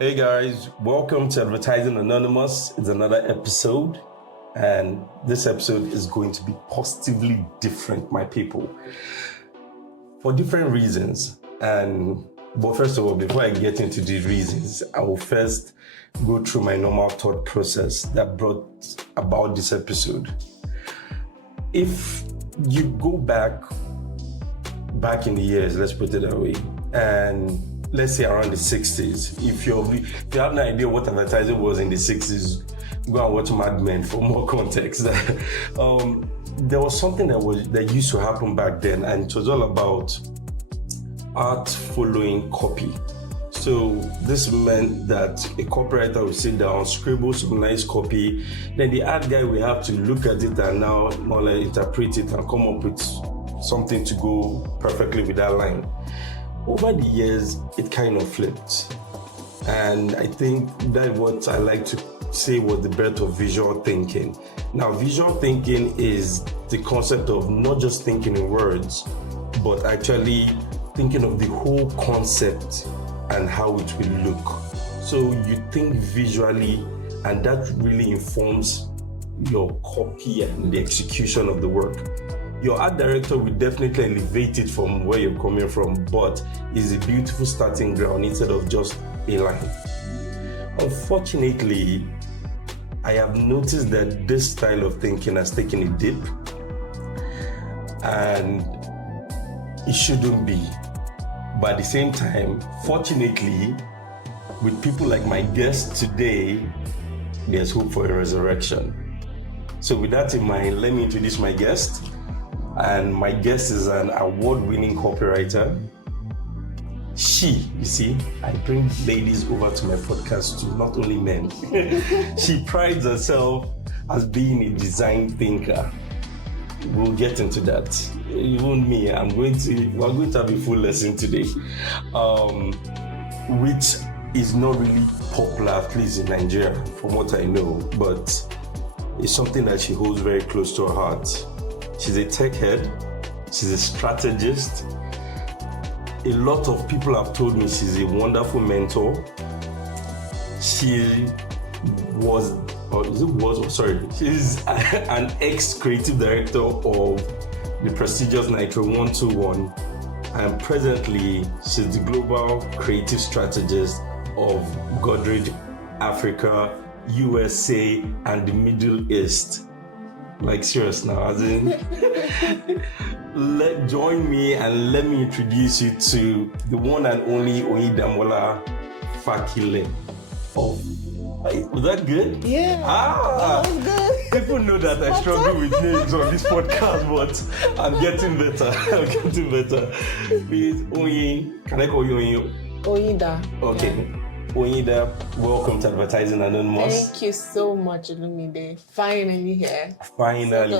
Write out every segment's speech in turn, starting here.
Hey guys, welcome to Advertising Anonymous. It's another episode, and this episode is going to be positively different, my people, for different reasons. But first of all, before I get into these reasons, I will first go through my normal thought process that brought about this episode. If you go back in the years, let's put it that way, and let's say around the 60s, if you have no idea what advertising was in the 60s, go and watch Mad Men for more context. There was something that used to happen back then, and it was all about art following copy. So this meant that a copywriter would sit down, scribble some nice copy, then the art guy will have to look at it and now more like interpret it and come up with something to go perfectly with that line. Over the years, it kind of flipped. And I think that's what I like to say was the birth of visual thinking. Now, visual thinking is the concept of not just thinking in words, but actually thinking of the whole concept and how it will look. So you think visually, and that really informs your copy and the execution of the work. Your art director will definitely elevate it from where you're coming from, but it's a beautiful starting ground instead of just a line. Unfortunately, I have noticed that this style of thinking has taken a dip, and it shouldn't be. But at the same time, fortunately, with people like my guest today, there's hope for a resurrection. So with that in mind, let me introduce my guest. And my guest is an award-winning copywriter. You see, I bring ladies over to my podcast too, not only men. She prides herself as being a design thinker. We'll get into that. Even me, we're going to have a full lesson today, which is not really popular, at least in Nigeria, from what I know, but it's something that she holds very close to her heart. She's a tech head, she's a strategist. A lot of people have told me she's a wonderful mentor. She's an ex-creative director of the prestigious Nitro 121, and presently she's the Global Creative Strategist of Godrej Africa, USA, and the Middle East. Like serious now, as in, join me and let me introduce you to the one and only Oyindamola Fakile. Was that good? Yeah, that was good. People know that I struggle with names on this podcast, but I'm getting better. Please, Oyin, can I call you Oyin? Oyinda. Okay. Yeah. Oyinda, welcome to Advertising Anonymous. Thank you so much, Olumide. Finally here. Finally.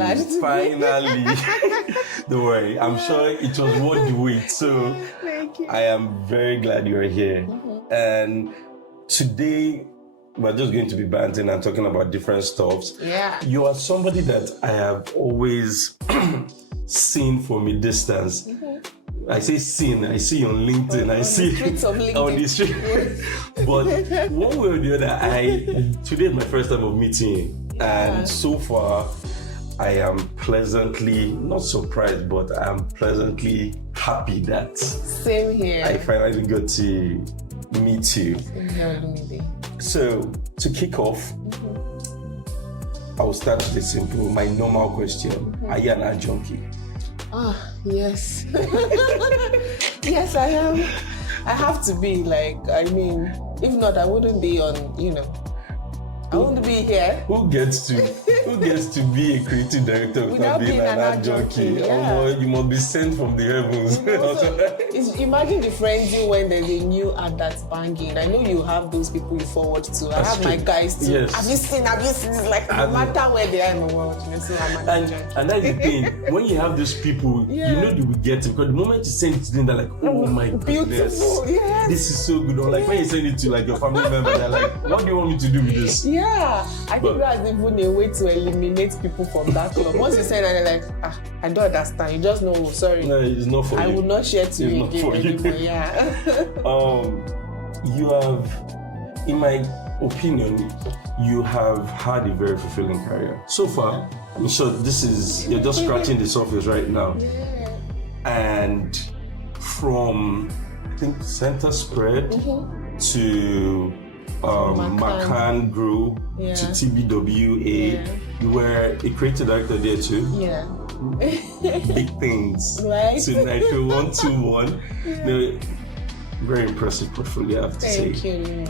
Don't worry, I'm sure it was worth the wait. So thank you. I am very glad you're here. Mm-hmm. And today we're just going to be banting and talking about different stuffs. Yeah. You are somebody that I have always seen from a distance. Mm-hmm. I say seen, I see you on LinkedIn, I see on the street. But one way or the other, today is my first time of meeting you. Yeah. And so far, I am pleasantly, not surprised, but I am pleasantly happy that Same here. I finally got to meet you. Same here, Olumide. So, to kick off, I will start with my normal question. Mm-hmm. Are you an art junkie? Yes. Yes, I am. I have to be, if not, I wouldn't be on, I wouldn't be here. Who gets to be a creative director without being an art junkie? Yeah. You must be sent from the heavens. Imagine the frenzy when there's a new ad that's banging. I know you have those people you forward to. I have my guys too. Yes. Have you seen? No matter where they are in the world, so I'm an junkie. And that's the thing. When you have those people, you know they will get it. Because the moment you send it to them, they're like, oh my goodness. Beautiful. Yes. This is so good. Or when you send it to your family member, they're like, what do you want me to do with this? Yeah, I think that's even a way to eliminate people from that club. Once you say that, they're like, I don't understand. You just know, sorry. No, it's not for you. I will not share to you again anymore. Yeah. in my opinion, you have had a very fulfilling career. So far, I'm sure you're just scratching the surface right now. Yeah. And from, I think, Center Spread to McCann Group to TBWA, you were a creative director there too. Yeah. Big things. Right. To Nitro 121. No, very impressive portfolio, I have to say. Thank you.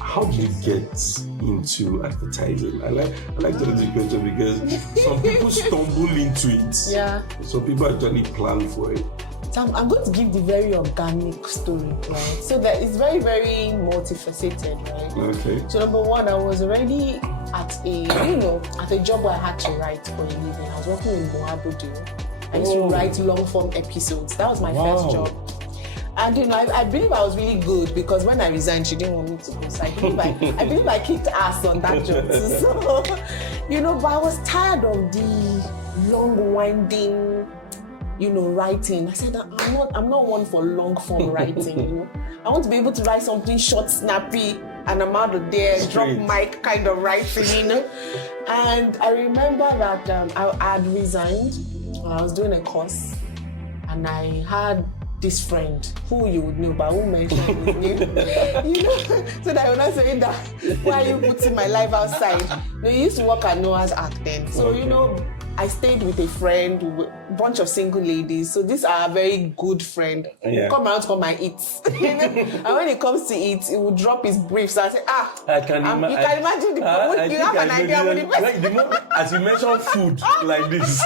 How did you get into advertising? I like to ask the question because some people stumble into it. Yeah. Some people actually plan for it. So I'm going to give the very organic story, right? So that it's very, very multifaceted, right? Okay. So number one, I was already at a job where I had to write for a living. I was working in Moabudu. I used to write long form episodes. That was my first job. And I believe I was really good because when I resigned, she didn't want me to go. So I believe I kicked ass on that job too. So, but I was tired of the long winding, writing. I said, I'm not one for long form writing, I want to be able to write something short, snappy, and I'm out of there, drop mic kind of writing, And I remember that I had resigned. I was doing a course, and I had this friend who you would know, but I won't mention his name, so that you're not saying that, why are you putting my life outside? He used to work at Noah's Ark then. So, I stayed with a friend, a bunch of single ladies. So these are a very good friend. Yeah. Come around to come and eat. And when it comes to eat, he would drop his brief. So I said, you can imagine you have an idea what the moment as you mention food like this.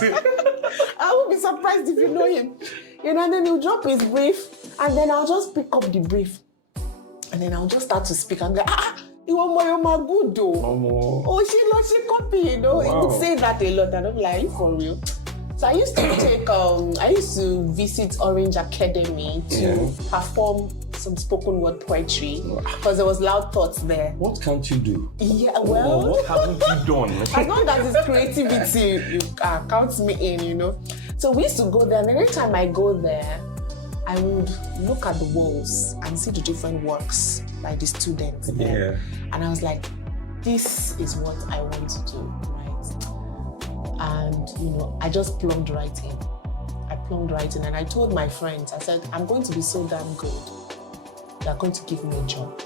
I would be surprised if you know him. And then he'll drop his brief, and then I'll just pick up the brief. And then I'll just start to speak. I'm like, you're my good though. Oh, she copy, He would say that a lot. And I'm like, are you for real? So I used to visit Orange Academy to perform some spoken word poetry because there was loud thoughts there. What can't you do? Yeah, well. What haven't you done? As long as it's creativity, you count me in, So we used to go there, and every time I go there, I would look at the walls and see the different works by the students there. And I was like, this is what I want to do, right? And, I just plugged right in. And I told my friends, I said, I'm going to be so damn good. They're going to give me a job.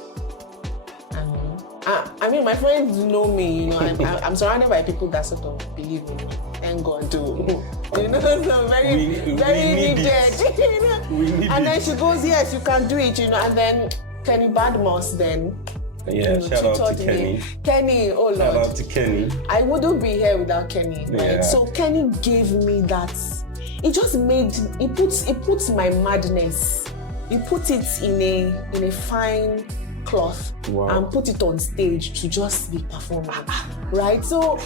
And, my friends know me, I'm surrounded by people that sort of believe in me. Thank God, too. So very needed. And then she goes, yes, you can do it, and then Kenny Badmoss then. Shout out to Kenny. Kenny, oh Lord. Shout out to Kenny. I wouldn't be here without Kenny, right? Yeah. So Kenny gave me that. It just it puts my madness. He put it in a fine cloth and put it on stage to just be performing, right? So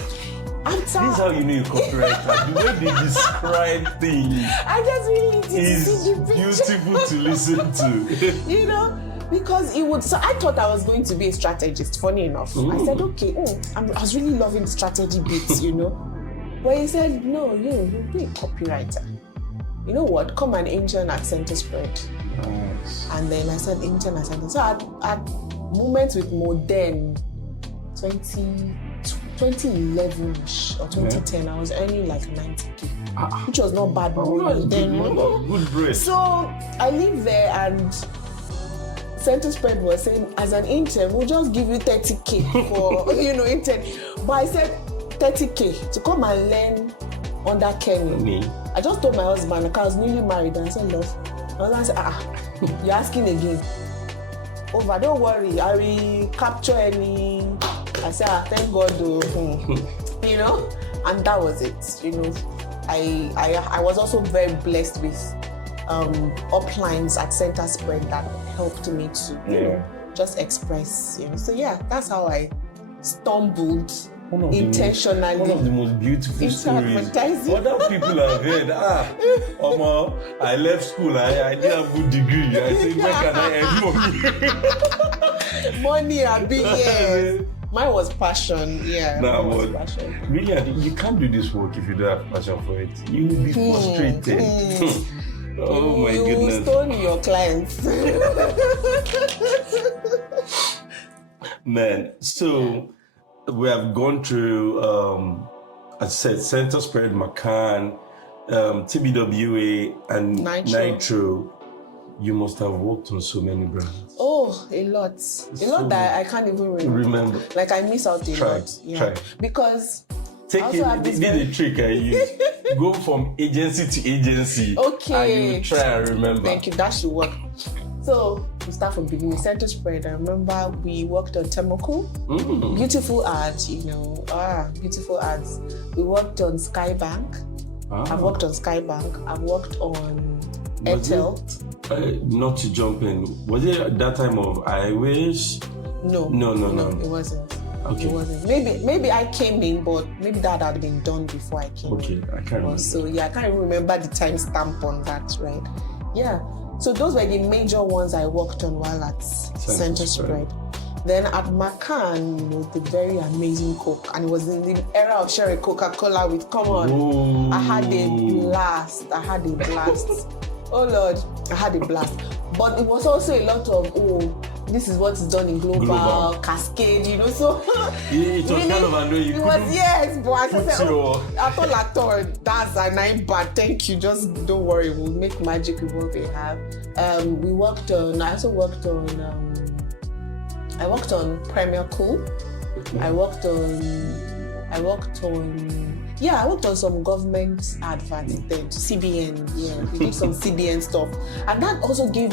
this is how you know you copyright. The way they describe things, I just really need to see the picture. Beautiful to listen to. Because it would. So I thought I was going to be a strategist. Funny enough, I said, okay. I was really loving the strategy bits, But he said, no, you'll be a copywriter. You know what? Come and intern at Center Spread. Nice. And then I said intern at Center. So at moments with Modern 2011ish or 2010, I was earning like 90K, which was not bad money then. Good bread. So I lived there, and Center Spread was saying, as an intern, we'll just give you 30K for intern. But I said 30K to come and learn under Kenny. I just told my husband, because I was newly married, and I said, love. My husband said, you're asking again. Over, don't worry, I will capture any. I said, thank God, and that was it. I was also very blessed with uplines at Center Spread that helped me to just express. So that's how I stumbled intentionally. One of the most beautiful stories. Other people have heard, I left school, I didn't have good degree. I said, where can I earn money? Money, I've been here. Mine was passion, passion. Really, you can't do this work if you don't have passion for it. You will be frustrated. Oh my goodness. You stone your clients. Man, so we have gone through, as I said, Center Spread, Macan, TBWA, and Nitro. You must have worked on so many brands. Oh, a lot. A lot that I can't even remember. Like I miss out a lot. Yeah. Try. Because take it, this is the trick I use. Go from agency to agency. Okay. And you try and remember. Thank you, that should work. So we start from beginning. Center Spread. I remember we worked on Temoku. Beautiful ads, beautiful ads. We worked on Skybank. I've worked on Skybank. I've worked on Airtel. Not to jump in. Was it at that time of I Wish? No, it wasn't. Okay. It wasn't. Maybe I came in, but maybe that had been done before I came in. Okay, I can't remember. So I can't even remember the time stamp on that, right? Yeah. So those were the major ones I worked on while at Center Spread. Then at Macan, the very amazing Coke, and it was in the era of sharing Coca-Cola with, come on. Ooh. I had a blast. Oh Lord, I had a blast. But it was also a lot of, this is what is done in Global. Cascade, so it was really, kind of annoying. It was, yes, but I said, at all, that's a nice bad. Thank you. Just don't worry, we'll make magic with what we have. I also worked on Premier Cool. I worked on some government adverts then, CBN, we did some CBN stuff. And that also gave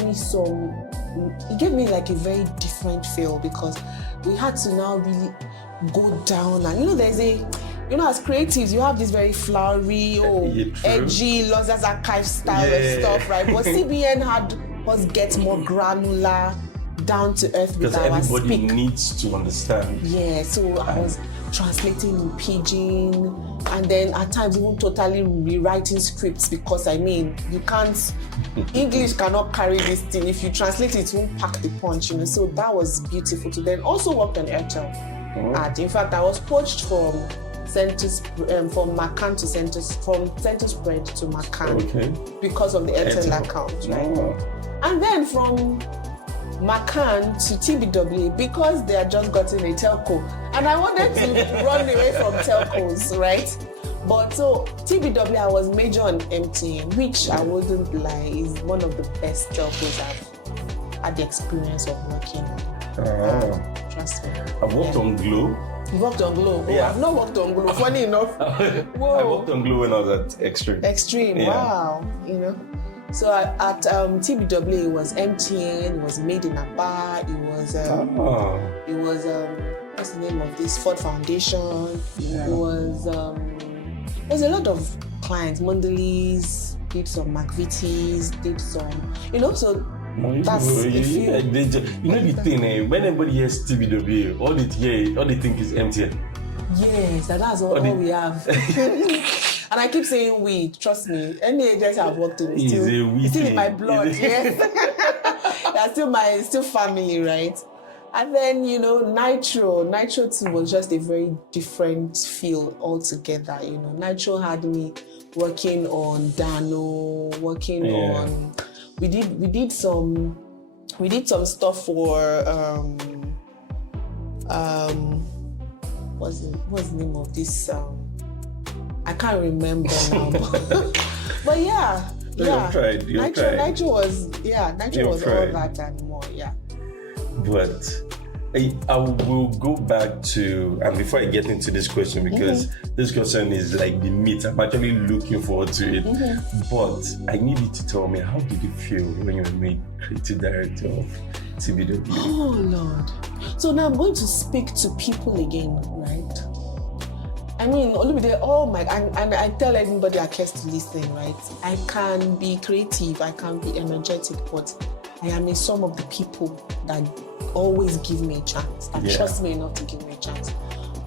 me like a very different feel, because we had to now really go down and, there's as creatives, you have this very flowery, edgy, Losers Archive style of stuff, right? But CBN had us get more granular, down to earth with our because everybody speak. needs to understand. Yeah, so I was translating in pidgin, and then at times even totally rewriting scripts, because you can't, English cannot carry this thing. If you translate it, it won't pack the punch, So that was beautiful to then also worked on Airtel. In fact, I was poached from Macan to Center Spread to Macan because of the Airtel account, right? And then from Macan to TBWA, because they had just gotten a telco, and I wanted to run away from telcos, right? But so TBWA, I was major on MTN, which I wouldn't lie is one of the best telcos I've had the experience of working on. Trust me. I've worked on Glow. You worked on Glow? I've not worked on Glow. Funny enough. Whoa. I worked on Glow when I was at Extreme. Wow. So at TBWA, it was MTN, it was Made in Aba, it was what's the name of this, Ford Foundation, it was there's a lot of clients, Mondelez, did some McVitie's, did some, so that's the thing, when anybody hears TBWA, all they think is MTN. Yes, that's all we have. And I keep saying we, trust me, any agency I've worked in is still in my blood, yes. That's still family, right? And then, Nitro too was just a very different feel altogether. Nitro had me working on Dano, on, we did some stuff for, what's the name of this, I can't remember now, but yeah. You've tried. Nitro was all that and more, But I will go back to, and before I get into this question, because this question is like the meat, I'm actually looking forward to it. But I need you to tell me, how did you feel when you were made creative director of TBWA? Oh Lord. So now I'm going to speak to people again, right? And I tell everybody I care to listen, right? I can be creative, I can be energetic, but I am in some of the people that always give me a chance, that trust me enough to give me a chance.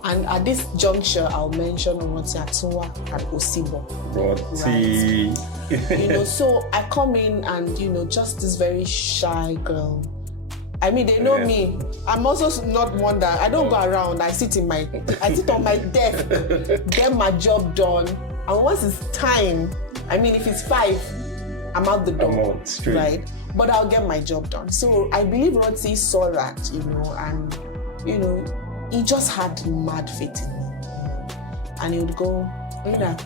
And at this juncture, I'll mention Roti Atunwa and Osibo. Right? So I come in and, just this very shy girl. They know me. I'm also not one that I don't go around. I sit on my desk, get my job done. And once it's time, if it's 5, I'm out the door. I'm out straight. Right? But I'll get my job done. So I believe Roti saw that, and you know, he just had mad faith in me. And he would go, Oyinda,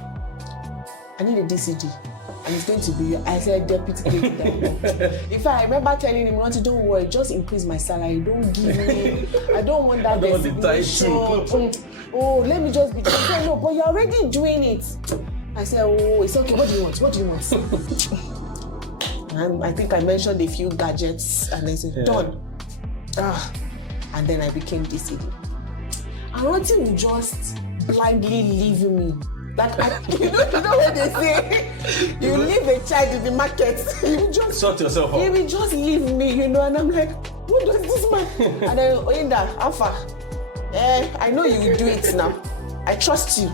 I need a DCD. And it's going to be you. I said, deputy director. In fact, I remember telling him, don't worry, just increase my salary. Don't give me, I don't want that designation. Oh, let me just be. I said, no, but you're already doing it. I said, oh, it's okay. What do you want? What do you want? And I think I mentioned a few gadgets, and they said, done. And then I became DCD. And Ranti would just blindly leave me. Like, you know what they say? You leave a child in the market, you just sort yourself up. He will just leave me, you know, and I'm like, what does this man? And then, Oyinda, Alpha, I know you will do it now. I trust you.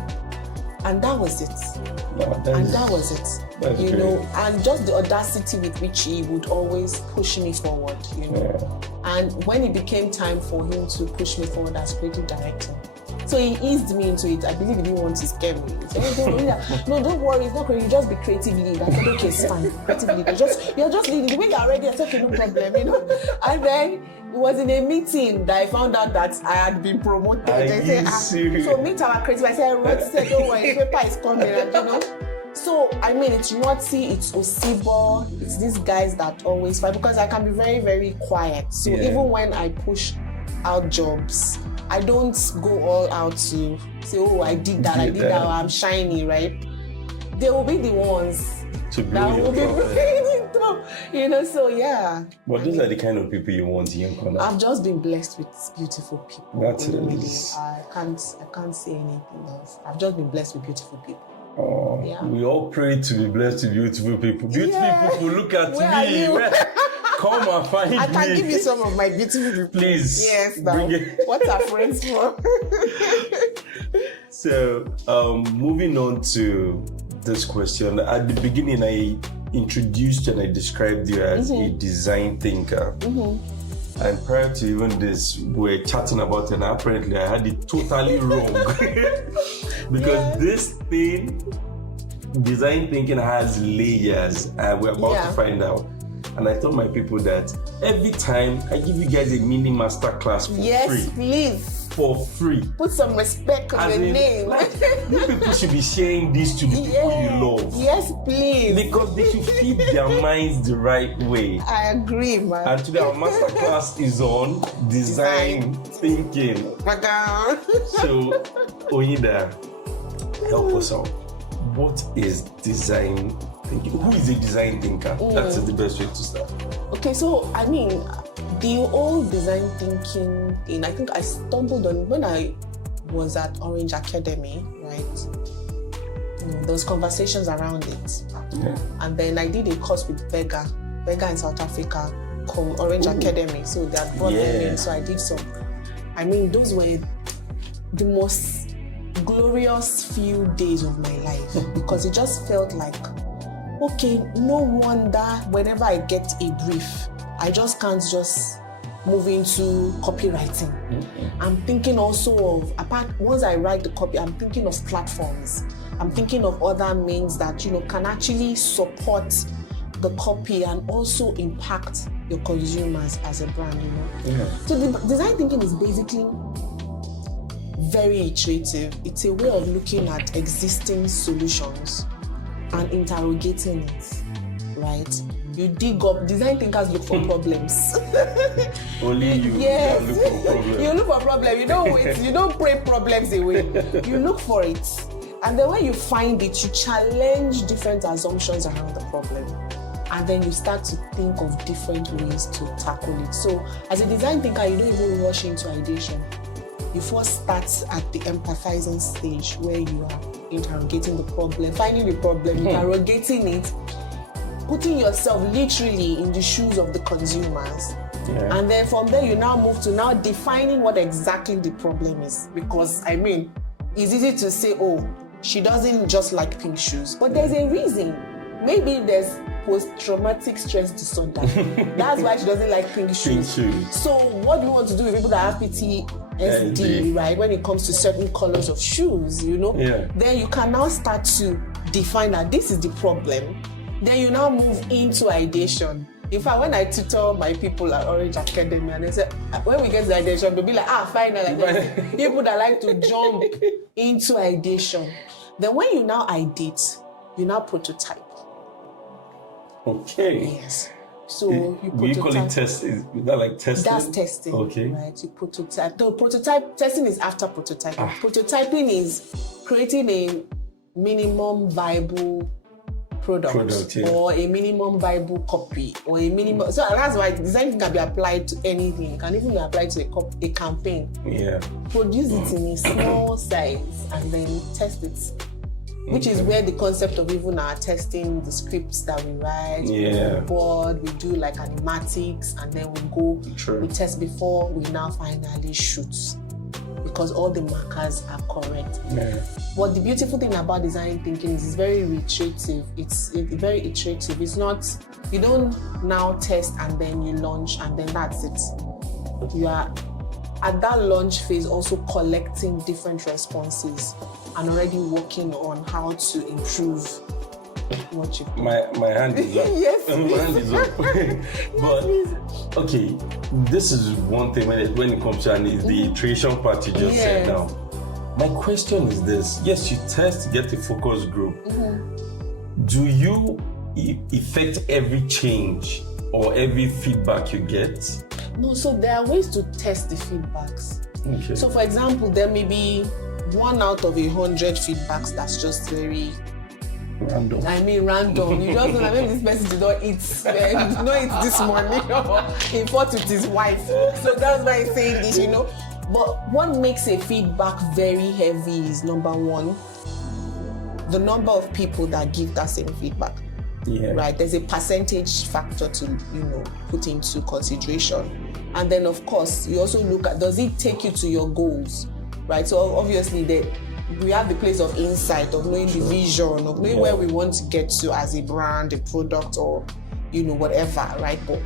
And that was it. That was it. You great. know, and just the audacity with which he would always push me forward, you know. And when it became time for him to push me forward as creative director, so he eased me into it. I believe he didn't want to scare me. He said, no, don't worry, it's not crazy. You just be creative lead. I said, okay, it's fine. Creative lead. You're just leading. The way you're ready, I said, okay, no problem, you know. And then it was in a meeting that I found out that I had been promoted. They said, so meet our creative. I said, Rod said, don't worry, paper is coming, and you know. So, I mean, it's Yoti, it's Osibo, it's these guys that always fight, because I can be very, very quiet. So even when I push out jobs, I don't go all out to say, oh, I did that, I'm shiny, right? They will be the ones to that will be bringing it up, you know, so yeah. But those are the kind of people you want in your corner. I've just been blessed with beautiful people. That's it. I can't say anything else. I've just been blessed with beautiful people. Oh, yeah. We all pray to be blessed with beautiful people. Beautiful people, look at Where me. Come and find me. I can give you some of my beautiful people. Please. Yes, now. What are friends for? So, moving on to this question. At the beginning, I introduced and I described you as a design thinker. And prior to even this, we're chatting about it, and apparently I had it totally wrong. Because this thing, design thinking, has layers, and we're about to find out. And I told my people that every time I give you guys a mini master class for free. Yes, please. For free. Put some respect on the name. Like, you people should be sharing this to the people you love. Yes, please. Because they should feed their minds the right way. I agree, man. And today our master class is on design thinking. So, Oyinda, help us out. What is design thinking? Who is a design thinker? That's the best way to start. Okay, so I mean, the old design thinking thing, I think I stumbled on when I was at Orange Academy, right? There was conversations around it. Yeah. And then I did a course with Vega in South Africa, called Orange Academy. So they had brought them in. So I did some. I mean, those were the most glorious few days of my life because it just felt like, okay, no wonder whenever I get a brief, I just can't just move into copywriting. I'm thinking also of, once I write the copy, I'm thinking of platforms. I'm thinking of other means that, can actually support the copy and also impact your consumers as a brand, So the design thinking is basically very iterative. It's a way of looking at existing solutions and interrogating it, right? You dig up, design thinkers look for problems. Only you yes. look for problems. You look for problems. You don't wait, you don't pray problems away. You look for it. And then when you find it, you challenge different assumptions around the problem. And then you start to think of different ways to tackle it. So as a design thinker, you don't even rush into ideation. You first start at the empathizing stage where you are interrogating the problem, finding the problem, interrogating it, putting yourself literally in the shoes of the consumers. Yeah. And then from there, you now move to now defining what exactly the problem is. Because, I mean, it's easy to say, oh, she doesn't just like pink shoes. But there's a reason. Maybe there's post-traumatic stress disorder. That's why she doesn't like pink shoes. So what do you want to do with people that have PTSD, right? When it comes to certain colors of shoes, Then you can now start to define that this is the problem. Then you now move into ideation. In fact, when I tutor my people at Orange Academy, and they say, when we get the ideation, they'll be like, finally. Like, people that like to jump into ideation. Then when you now ideate, you now prototype. Okay. Yes. So you we call it test. Is that like testing? That's testing. Okay. Right. You prototype. No, prototype testing is after prototyping. Prototyping is creating a minimum viable product yeah. or a minimum viable copy or a minimum. So that's why design can be applied to anything. It can even be applied to a campaign. Yeah. Produce it in a small size and then test it. Which is where the concept of even our testing, the scripts that we write, yeah. we board, we do like animatics, and then we go, we test before we now finally shoot. Because all the markers are correct. Yeah. But the beautiful thing about design thinking is it's very iterative. It's very iterative. It's not, you don't now test and then you launch and then that's it. You are at that launch phase also collecting different responses and already working on how to improve what you do. My hand is up. Yes. My hand is up. But okay, this is one thing when it comes to, and it's the iteration part you just said now. My question is this: yes, you test, get a focus group. Do you affect every change or every feedback you get? No, so there are ways to test the feedbacks. Okay. So for example, there may be 1 out of 100 feedbacks that's just very random. I mean random. You just know that maybe this person did not eat this morning or he fought with his wife. So that's why I'm saying this, But what makes a feedback very heavy is number one, the number of people that give that same feedback. Yeah. Right? There's a percentage factor to, put into consideration. And then of course, you also look at, does it take you to your goals? Right? So obviously we have the place of insight, of knowing the vision, of knowing where we want to get to as a brand, a product, or, whatever, right? But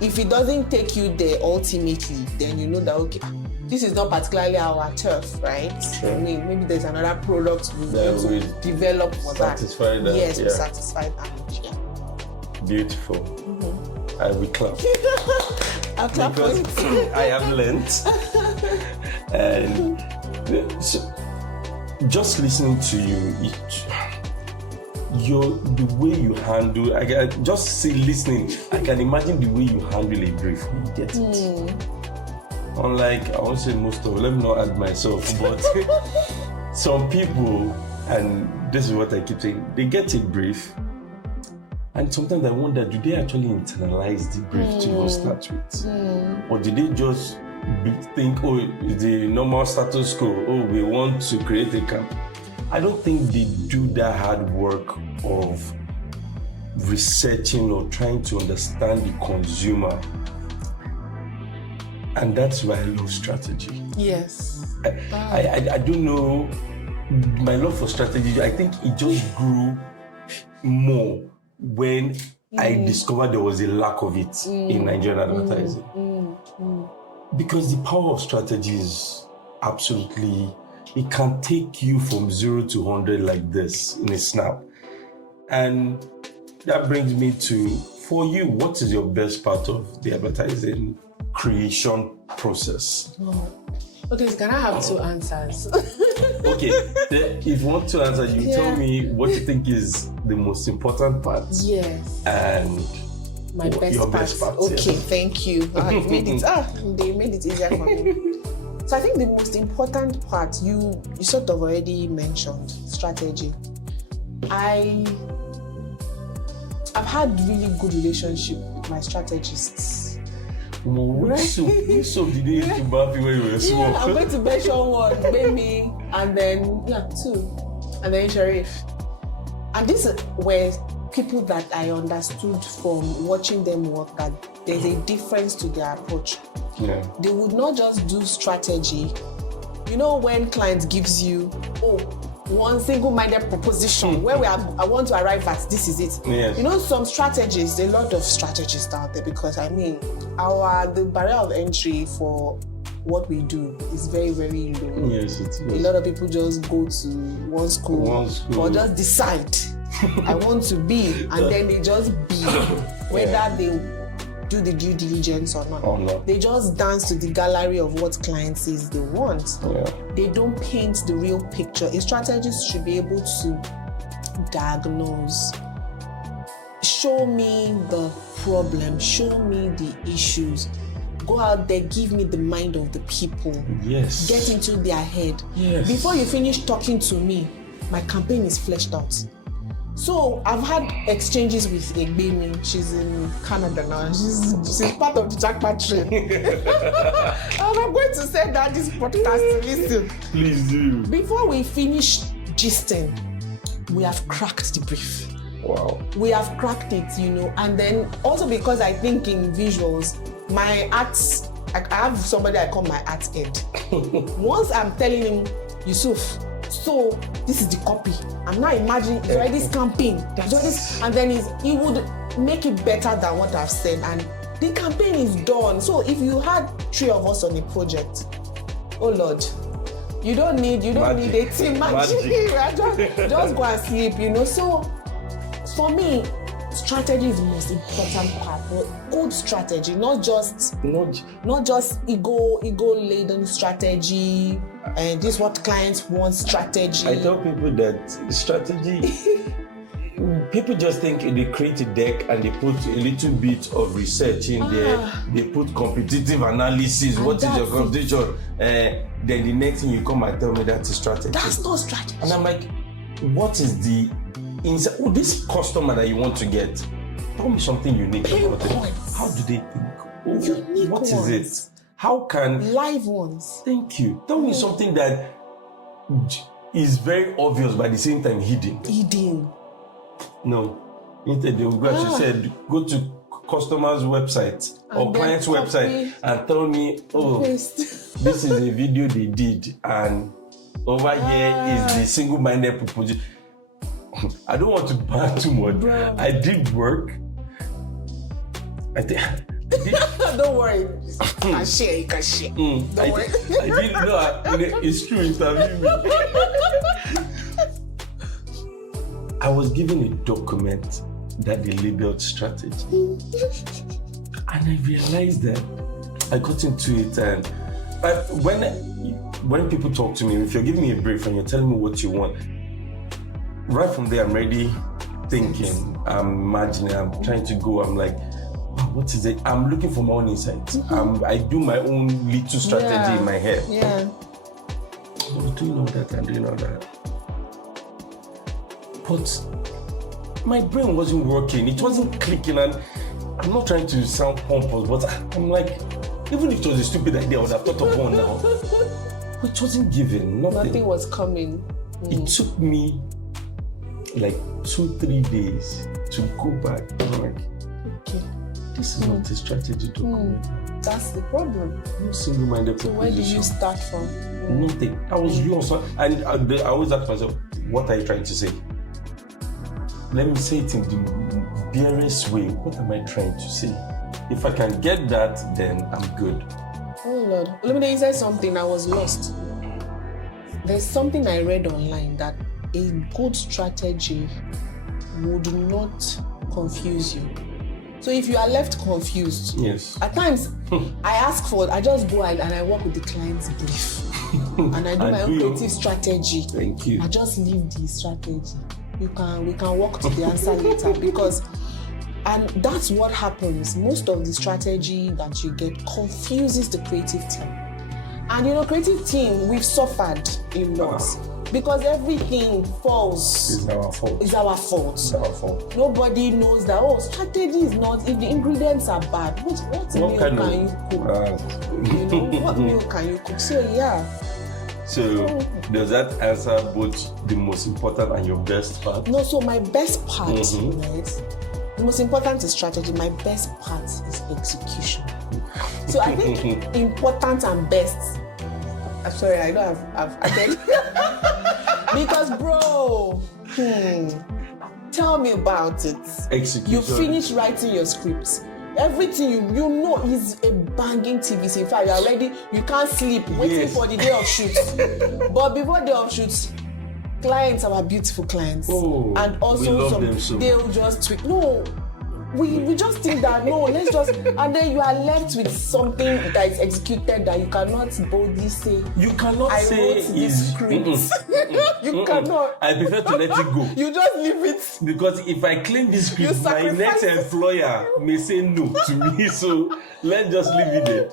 if it doesn't take you there ultimately, then you know that, okay, this is not particularly our turf, right? Sure. I mean, maybe there's another product we want to develop for that. Satisfy that. Yes, we satisfy that. Yeah. Beautiful. I will clap. I'll clap for you. I have learned. And so, just listening to you, the way you handle, just say listening, I can imagine the way you handle a brief when you get it. Unlike, I won't say most of, let me not add myself, but some people, and this is what I keep saying, they get a brief, and sometimes I wonder, do they actually internalize the brief to start with? Or do they just think, it's the normal status quo, we want to create a camp? I don't think they do that hard work of researching or trying to understand the consumer. And that's why I love strategy. Yes. I don't know, my love for strategy, I think it just grew more when I discovered there was a lack of it in Nigerian advertising. Because the power of strategy is absolutely, it can take you from 0 to 100 like this in a snap. And that brings me to, for you, what is your best part of the advertising creation process? Okay, so can I have 2 answers? Okay, if you want to answer, you tell me what you think is the most important part. Yes. And my your best part. Yes. Okay, thank you. They made it easier for me. So I think the most important part, you sort of already mentioned, strategy. I've had really good relationship with my strategists. Which soap did they use to bath you when you were small? I'm going to mention one, Baby, and then 2, and then Sharif. And these were people that I understood from watching them work that there's a difference to their approach. Yeah. They would not just do strategy. When clients gives you, one single-minded proposition where I want to arrive at, this is it. Yes. Some strategies, a lot of strategists out there, because the barrier of entry for what we do is very, very low. Yes, it is. A lot of people just go to one school or just decide I want to be, and then they just be. whether they do the due diligence or not. No. They just dance to the gallery of what client says they want. Yeah. They don't paint the real picture. A strategist should be able to diagnose. Show me the problem. Show me the issues. Go out there, give me the mind of the people. Yes. Get into their head. Yes. Before you finish talking to me, my campaign is fleshed out. So I've had exchanges with Egbemi. She's in Canada now. She's part of the Jackpot train. And I'm going to send her this podcast to listen. Please do. Before we finish gisting, we have cracked the brief. Wow. We have cracked it, and then also because I think in visuals, my arts, I have somebody I call my art head. Once I'm telling him, Yusuf, so this is the copy. I'm now imagining it's already campaign. And then he would make it better than what I've said. And the campaign is done. So if you had 3 of us on a project, oh Lord, you don't need a team magic. just go and sleep, So for me, strategy is the most important part. But good strategy, not just ego laden strategy. And this is what clients want strategy. I tell people that strategy. People just think they create a deck and they put a little bit of research in there. They put competitive analysis. And what is your competition? Then the next thing you come and tell me that's a strategy. That's not strategy. And I'm like, what is the inside? Oh, this customer that you want to get. Tell me something unique about it. How do they think? Oh, unique what ones. is it? How can live ones? Thank you. Tell me something that is very obvious but at the same time hidden. No. Instead, they will go, as you said, go to customer's website or client's website and tell me, this is a video they did, and over here is the single-minded proposition. I don't want to ban too much. Bro. I did work. Don't worry. You can share. Don't worry. It's true. Interview me. I was given a document that they labeled strategy. And I realized that I got into it, and when people talk to me, if you're giving me a brief and you're telling me what you want, right from there I'm already thinking, I'm imagining, I'm trying to go, I'm like, wow, what is it? I'm looking for my own insights. I do my own little strategy in my head. Yeah. I was doing all that and doing all that. But my brain wasn't working. It wasn't clicking, and I'm not trying to sound pompous, but I'm like, even if it was a stupid idea, I would have thought of one now. But it wasn't given. Nothing was coming. It took me like 2-3 days to go back. I'm like, okay, this is not a strategy document. That's the problem. No single-minded So proposition. where did you start from? Nothing. I was lost. And I always ask myself, what are you trying to say? Let me say it in the barest way. What am I trying to say? If I can get that, then I'm good. Oh Lord. Let me tell you something. I was lost. There's something I read online that a good strategy would not confuse you. So if you are left confused, yes. At times I just go and I work with the client's brief. And I do my own creative strategy. Thank you. I just leave the strategy. We can walk to the answer later, because and that's what happens. Most of the strategy that you get confuses the creative team. And creative team, we've suffered a lot because everything falls. It's our fault. It's our fault. It's our fault. Nobody knows that, strategy is not, if the ingredients are bad, what meal can you cook? What meal can you cook? So yeah. So does that answer both the most important and your best part? No, so my best part, right? The most important is strategy. My best part is execution. So I think important and best. I'm sorry, I don't have added. Because bro, tell me about it. Execution. You finish writing your scripts. Everything you know is a banging TVC. In fact, you're ready. You can't sleep waiting for the day of shoot. But before day of shoot, clients, our beautiful clients, and also they'll they will just tweak. No, we just think that no, let's just, and then you are left with something that is executed that you cannot boldly say. You cannot I say wrote this script. You cannot. I prefer to let it go. You just leave it. Because if I claim this script, my next employer may say no to me. So let's just leave it there.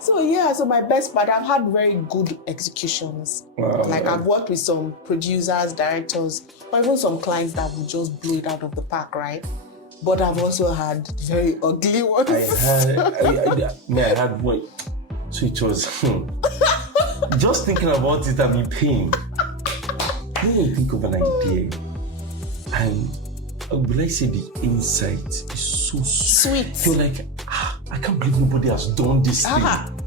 So yeah, so my best part, I've had very good executions. Wow. Like I've worked with some producers, directors, or even some clients that would just blow it out of the park, right? But I've also had very ugly ones. I had one. So it was just thinking about it, I'm in pain. When you think of an idea, and will I say the insight is so sweet. You're like, I can't believe nobody has done this thing.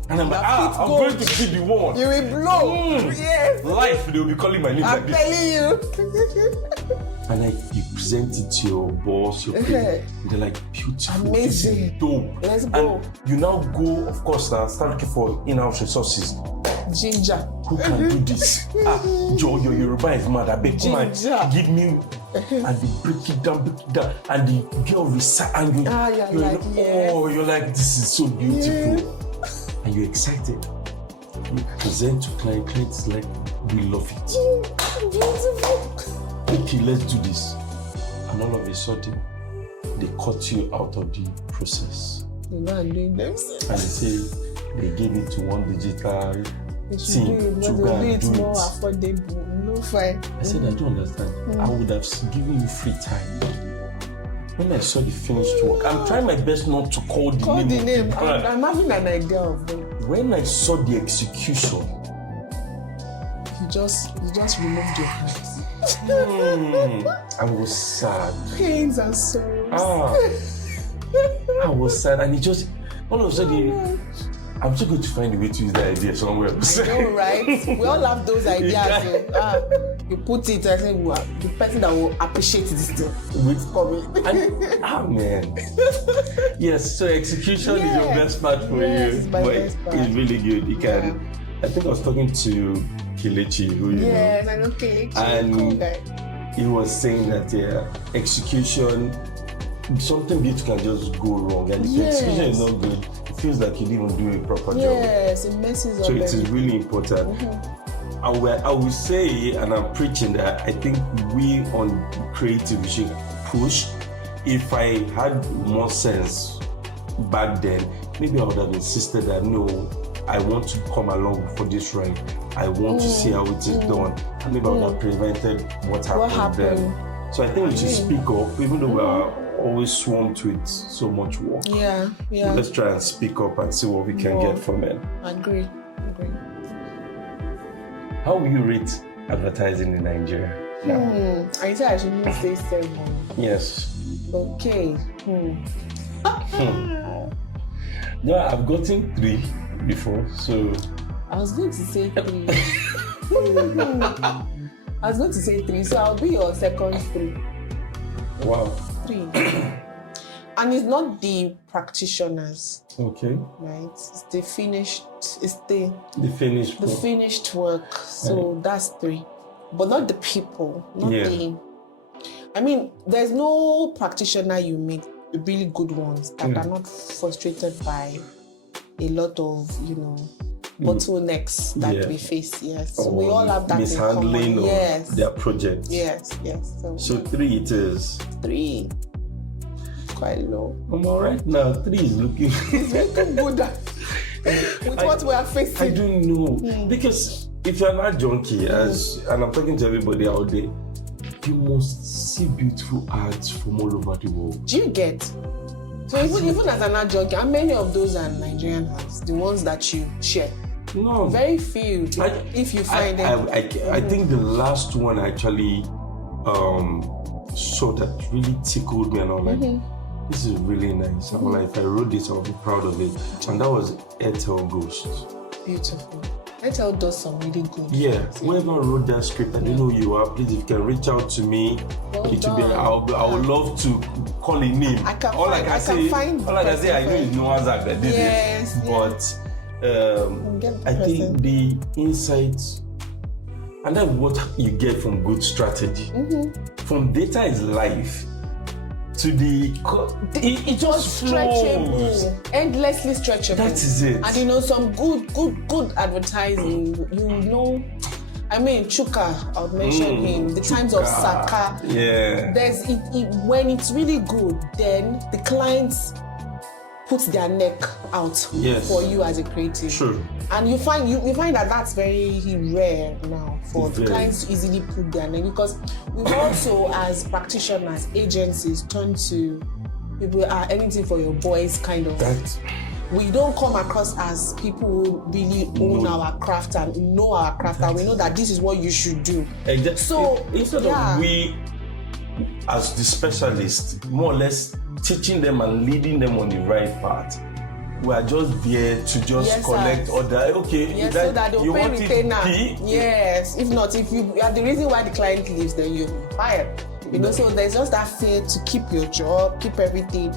And I'm like, I'm going to be the one. You will blow. Yes. Life, they will be calling my name I'm like this. telling you. And like you present it to your boss, your parents, they're like, beautiful, amazing, this is dope. Let's go. And you now go, of course, now start looking for in-house resources. Ginger. Who can do this? Joe, your Yoruba is mad. I beg, come and give me. And they break it down, and the girl recite, and you're like, oh, you're like, this is so beautiful. And you're excited. You present to clients like, we love it. Beautiful. Okay, let's do this. And all of a sudden, they cut you out of the process. You're not doing them. And they say they gave it to one digital team to go and do it. More affordable. No fine. I said, I don't understand. I would have given you free time. When I saw the finished work, I'm trying my best not to call the name. I'm having an idea of them. When I saw the execution, you just removed your hands. I was sad. Pains and sorrows. I was sad, and it just all of a sudden. I'm still going to find a way to use that idea somewhere else. I know, right? We all have those ideas. So, you put it, I think, the person that will appreciate this thing with coming. Man. Yes, so execution is your best part for you. But it's really good. You can. I think I was talking to Kelechi, who you know. I know Kelechi. And cool guy. He was saying that execution, something big can just go wrong, and if the execution is not good, it feels like you didn't do a proper job. Yes, it messes up. So it is really important. I will say, and I'm preaching that I think we on creative should push. If I had more sense back then, maybe I would have insisted that no, I want to come along for this ride. I want to see how it is done. And maybe I would have prevented what happened then. So I think we should speak up, even though we are always swamped with so much work. Yeah. So let's try and speak up and see what we can get from it. Agree. How will you rate advertising in Nigeria? I said I shouldn't say 7. Yes. Okay. No, I've gotten 3 before, so. I was going to say 3. I was going to say 3, so I'll be your second 3. Wow. 3. And it's not the practitioners. Okay. Right? It's the finished. It's the finished work. So that's 3. But not the people. I mean, there's no practitioner you meet, really good ones that are not frustrated by a lot of, bottlenecks that we face. Yes. So we all have that mishandling in common. of their project. Yes. So 3 it is. 3. Quite low. I'm all right now. 3 is looking. It's looking good. With what we are facing. I don't know. Because if you're not junkie, and I'm talking to everybody out there, you must see beautiful ads from all over the world. Do you get? So even as an ad junkie, how many of those are Nigerian ads? The ones that you share? No. Very few. If you find them. I think the last one I actually saw that really tickled me, and I'm like, this is really nice. I'm like, if I wrote this, I'll be proud of it. And that was Airtel Ghost. Beautiful. Airtel does some really good. Yeah, whoever wrote that script, I don't know who you are. Please, if you can reach out to me, I would love to call a name. All I can say, I know is no one's that did it. But I think the insights, and that's what you get from good strategy. From data is life to the it was just flows. stretchable, endlessly stretchable. That is it. And you know, some good advertising. You know, I mean, Chuka, I would mention him. The Times of Saka. Yeah. There's when it's really good, then the clients put their neck out for you as a creative. Sure. And you find that that's very rare now for the clients to easily put their neck, because we've also, as practitioners, agencies, turn to people anything for your boys kind of. We don't come across as people who really own our craft and know our craft, and we know that this is what you should do. Exactly. So instead of we, as the specialists, more or less teaching them and leading them on the right path, we are just there to just collect order. Okay, yes, so that they'll pay retainer. Yes, if not, if you are the reason why the client leaves, then you'll be fired. You know, so there's just that fear to keep your job, keep everything,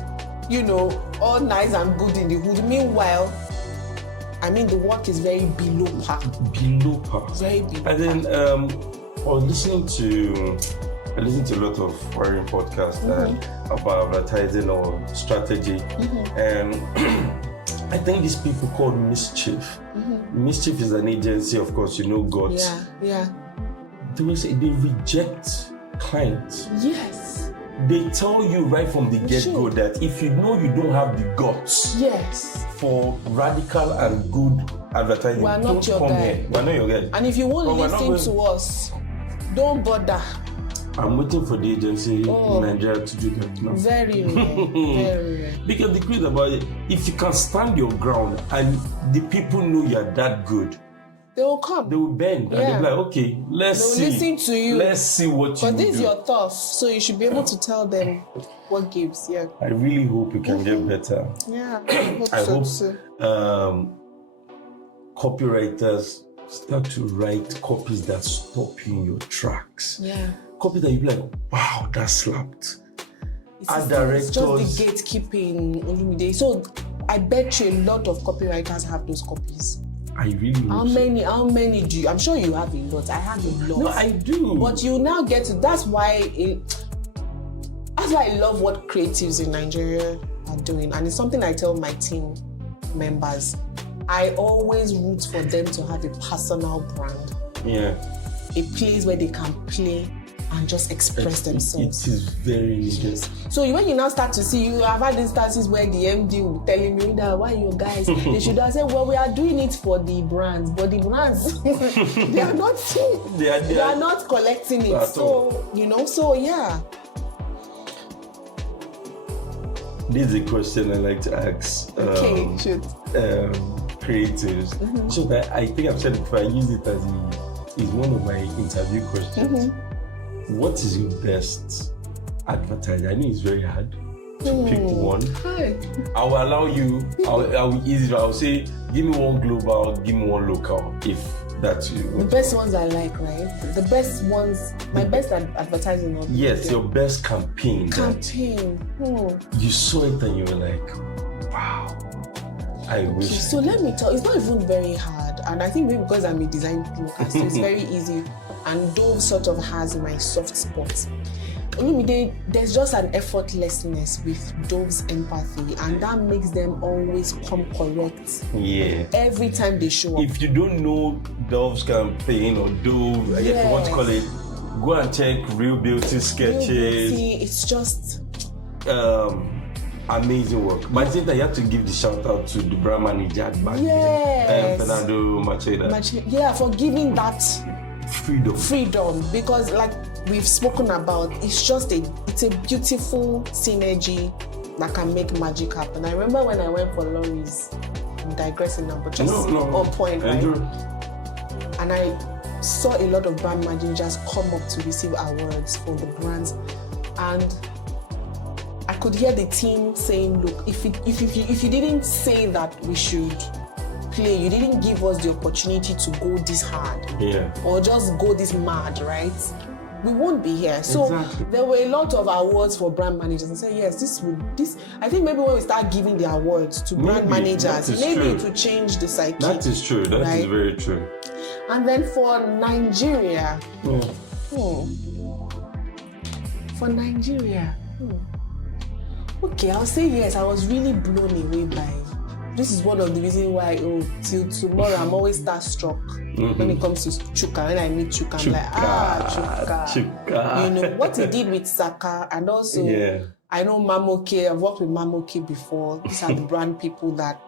you know, all nice and good in the hood. Meanwhile, I mean, the work is very below par. Below par. Very below par. And then I was listening to a lot of foreign podcasts about advertising or strategy. And I think these people called Mischief. Mischief is an agency, of course, you know, Godrej. Yeah. They will say they reject clients. Yes. They tell you right from the get-go that if you know you don't have the guts for radical and good advertising, we're not your guy. We're not your guy. And if you won't listen to us, don't bother. I'm waiting for the agency in Nigeria to do that now. Very rare. Because the truth about it, if you can stand your ground and the people know you're that good, they will come. They will bend. And they'll be like, okay, let's see. They'll listen to you. Let's see what you do. But this is your thoughts, so you should be able to tell them what gives. Yeah. I really hope you can get better. Yeah, I hope copywriters start to write copies that stop you in your tracks. Yeah. Copies that you be like, wow, that slapped. It's just the gatekeeping, Olumide. So I bet you a lot of copywriters have those copies. I really How many do you? I'm sure you have a lot. I have a lot. No, I do. But you now get to. That's why I love what creatives in Nigeria are doing, and it's something I tell my team members. I always root for them to have a personal brand. Yeah. A place where they can play and just express themselves. It is very needed. So when you now start to see, you have had instances where the MD will be telling me that, why you guys, they should have said, well, we are doing it for the brands, but the brands, they are not they are not collecting it. So, you know, so yeah. This is a question I like to ask creatives. So that I think I've said it before, I use it as is one of my interview questions. What is your best advertiser? I know it's very hard to pick one. I will allow you, I will ease it. I will say, give me one global, give me one local, if that's you. The best ones I like, right? The best ones, my best advertising. Yes, your best campaign. You saw it and you were like, wow, I wish. So let me tell you, it's not even very hard. And I think maybe because I'm a design broker, so it's very easy. And Dove sort of has my soft spot. There's just an effortlessness with Dove's empathy, and that makes them always come correct. Yeah. Every time they show up. If you don't know Dove's campaign or Dove, if you want to call it, go and check Real Beauty sketches. Real Beauty, it's just amazing work. But I think that you have to give the shout out to the brand manager back then, Fernando Macheda. For giving that freedom, because like we've spoken about, it's a beautiful synergy that can make magic happen. I remember when I went for Laurie's, I'm digressing now, but just on point, right? And I saw a lot of brand managers come up to receive awards for the brands, and I could hear the team saying, look, if you didn't say that we should play, you didn't give us the opportunity to go this hard or just go this mad, right? We won't be here. So there were a lot of awards for brand managers. I said, yes, I think maybe when we start giving the awards to brand managers, maybe it will change the psyche. That is true. That is very true. And then for Nigeria, for Nigeria, Okay, I'll say yes. I was really blown away by it. This is one of the reasons why, till tomorrow, I'm always starstruck when it comes to Chuka. When I meet Chuka, I'm like, Chuka. You know, what he did with Saka, and also, I know Mamoke, I've worked with Mamoke before. These are the brand people that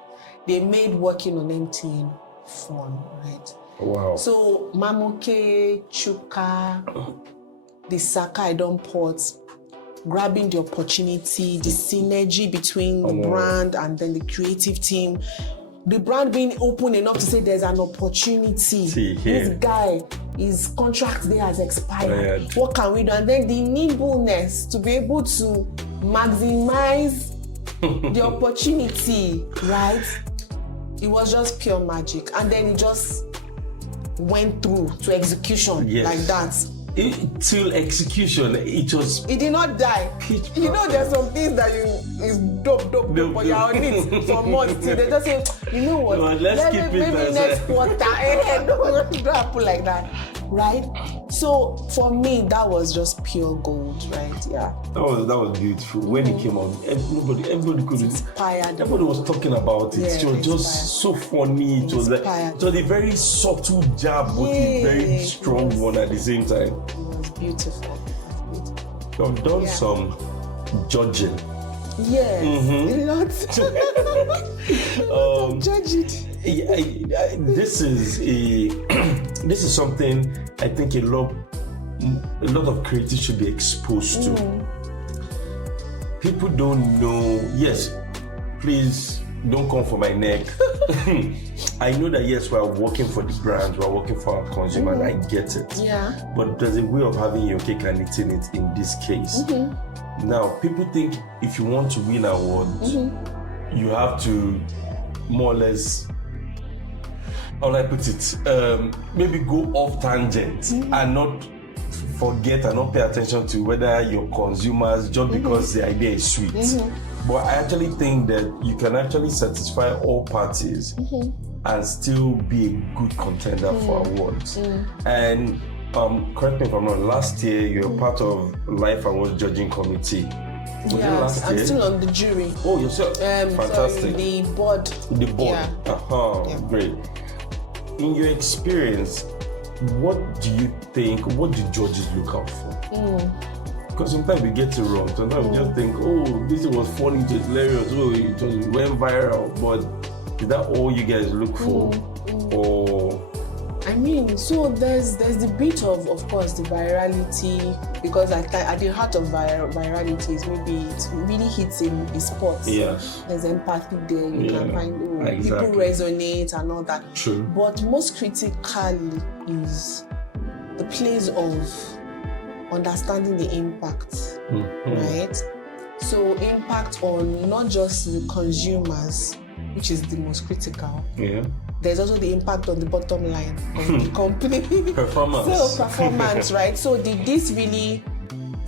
they made working on MTN fun, right? Wow. So, Mamoke, Chuka, the Saka I don't port, grabbing the opportunity, the synergy between the brand and then the creative team. The brand being open enough to say there's an opportunity. This guy, his contract there has expired. What can we do? And then the nimbleness to be able to maximize the opportunity, right? It was just pure magic. And then it just went through to execution like that. Till execution, it did not die. You know, there's some things that is dope, but you're on it for months till they just say, you know what? No, let's keep it maybe next quarter. Don't happen like that, right? So for me, that was just pure gold, right? Yeah. That was beautiful. When it came out, everybody could inspired. Everybody was talking about it. It was just so funny. It was a very subtle jab, but a very strong one at the same time. It was beautiful. I've done some judging. Yes, a lot. Judge it. This is something I think a lot of creatives should be exposed to. People don't know. Yes, please don't come for my neck. I know that yes, we are working for the brands, we are working for our consumers. I get it. Yeah. But there's a way of having your cake and eating it in this case. Now, people think if you want to win awards, you have to more or less, how will I put it, maybe go off tangent and not forget and not pay attention to whether your consumers, just because the idea is sweet. But I actually think that you can actually satisfy all parties and still be a good contender for awards. And correct me if I'm wrong, last year you were part of Life Awards judging committee. Yes, I'm still on the jury. Oh, yourself? Fantastic. Sorry, the board. The board. Yeah. Great. In your experience, what do you think, what do judges look out for? Because sometimes we get it wrong. Sometimes we just think, oh, this was funny, it was hilarious, oh, it went viral. But is that all you guys look for? Or I mean, so there's the bit of course, the virality, because at the heart of virality is maybe it really hits a spot. Yes. There's empathy there. You can find people resonate and all that. True. But most critically is the place of understanding the impact, right? So impact on not just the consumers, which is the most critical. Yeah. There's also the impact on the bottom line of the company. Performance, right? So did this really,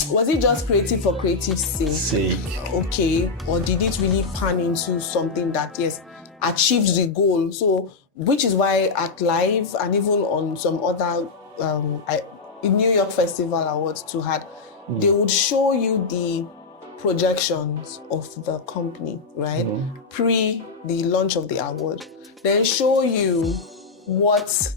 was it just creative for creative's sake? Okay. Or did it really pan into something that, yes, achieved the goal? So, which is why at Live and even on some other, in New York Festival Awards too they would show you the projections of the company, right? Pre the launch of the award. Then show you what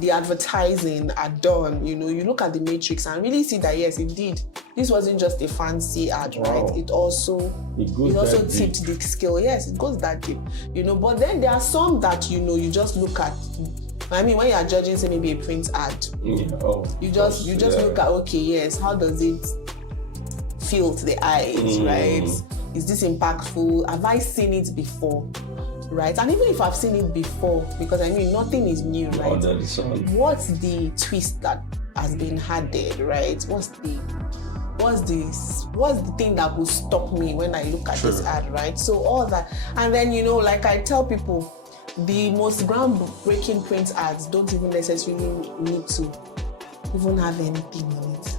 the advertising had done. You know, you look at the matrix and really see that yes, indeed, this wasn't just a fancy ad, right? It also tipped the scale. Yes, it goes that deep. You know, but then there are some that you just look at. I mean, when you are judging, say maybe a print ad, you just look at, okay, yes, how does it feel to the eyes, right? Is this impactful? Have I seen it before? Right? And even if I've seen it before, because I mean, nothing is new, right? What's the twist that has been added, right? What's the thing that will stop me when I look at this ad, right? So all that. And then, like I tell people, the most groundbreaking print ads don't even necessarily need to even have anything on it,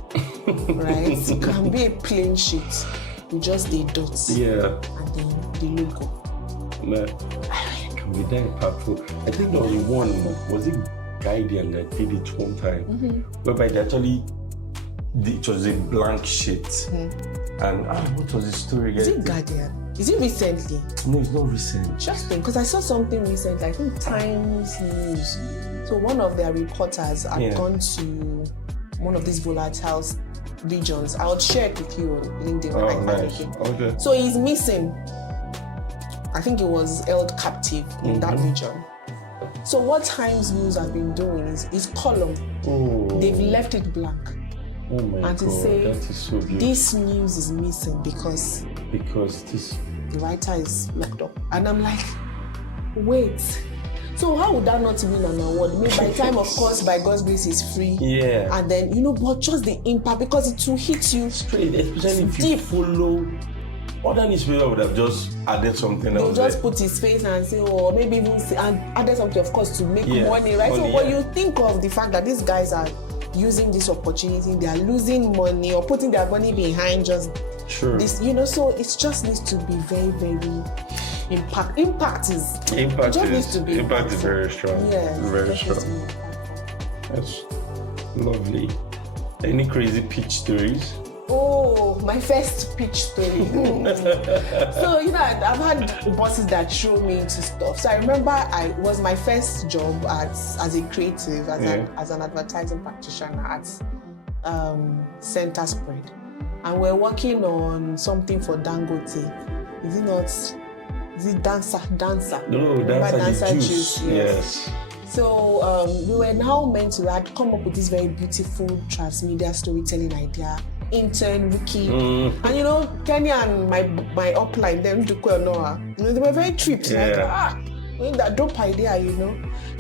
right? It can be a plain sheet with just the dots and then the logo. Man, it can be that impactful. I think there was it Guardian that did it one time, whereby they actually it was a blank sheet. And what was the story again? Is it Guardian? Is it recently? No, it's not recent. Interesting, because I saw something recently, I think Times News. So one of their reporters had gone to one of these volatile regions. I'll share it with you on LinkedIn when I find it. Okay. So he's missing. I think he was held captive in that region. So what Times News has been doing is his column, they've left it blank. Oh my and to God, say, that is so beautiful. this news is missing because this the writer is locked up. And I'm like, wait. So how would that not win an award? Maybe by the time, of course, by God's grace, he's free. Yeah. And then, but just the impact, because it will hit you straight, especially if you follow. Other newspaper would have just added something else. They'll just put his face and say, or maybe even say, and added something, of course, to make money, right? So when you think of the fact that these guys are using this opportunity, they are losing money or putting their money behind just this, so it just needs to be very, very impact is very strong. Yes, very strong. That's lovely. Any crazy pitch stories? Oh, my first pitch story. So, I've had bosses that throw me into stuff. So I remember it was my first job as a creative, as an advertising practitioner at Center Spread. And we're working on something for Dangote. Is it Dancer? No, Dancer juice. Yes. So we were now meant to come up with this very beautiful transmedia storytelling idea. Intern, Ricky, and Kenny and my upline, them to Noah, they were very tripped. That dope idea,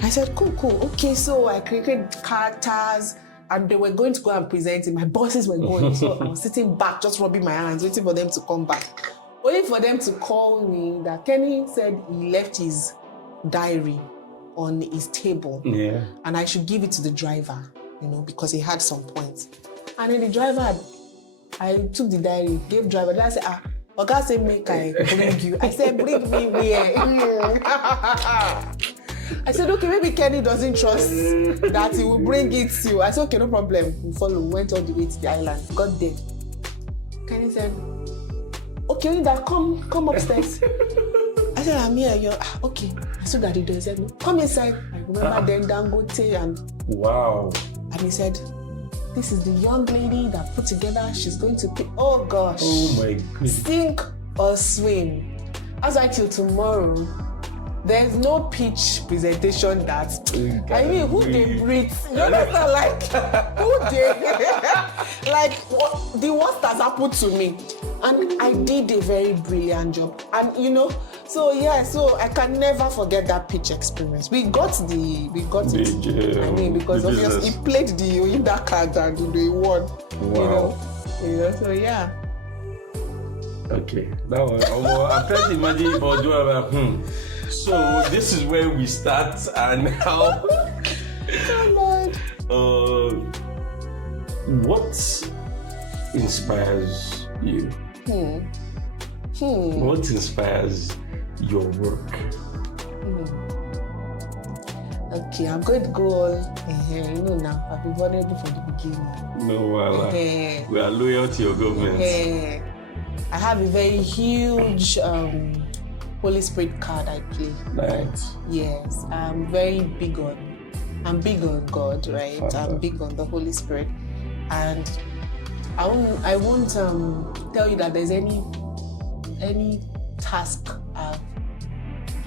I said, cool, okay. So I created characters, and they were going to go and present it. My bosses were going, so I was sitting back, just rubbing my hands, waiting for them to come back. Only for them to call me that Kenny said he left his diary on his table, and I should give it to the driver, because he had some points. And then the driver I took the diary, gave driver. Then I said, Oga said, make I bring you. I said, bring me where? I said, okay, maybe Kenny doesn't trust that he will bring it to you. I said, okay, no problem. We follow. We went all the way to the island. Got there. Kenny said, okay, Linda, come upstairs. I said, I'm here. You're okay. I saw that the door. He said, no, come inside. I remember then Dangote and wow. And he said, this is the young lady that put together, she's going to pick, oh gosh. Oh my goodness. Sink or swim. As I till tomorrow, there's no pitch presentation that, who they breathe? You understand, who they, what, the worst has happened to me. And I did a very brilliant job. And so I can never forget that pitch experience. We got it. Because obviously he played the Oyinda card and they won. Wow. So yeah. Okay. That was, I'm trying to imagine but So this is where we start and how what inspires you? What inspires your work? Okay, I'm going to go now. I've been vulnerable from the beginning. No, we are loyal to your government. I have a very huge Holy Spirit card I play. Right. Yes, I'm big on God, right? Fantastic. I'm big on the Holy Spirit. And I won't tell you that there's any task I've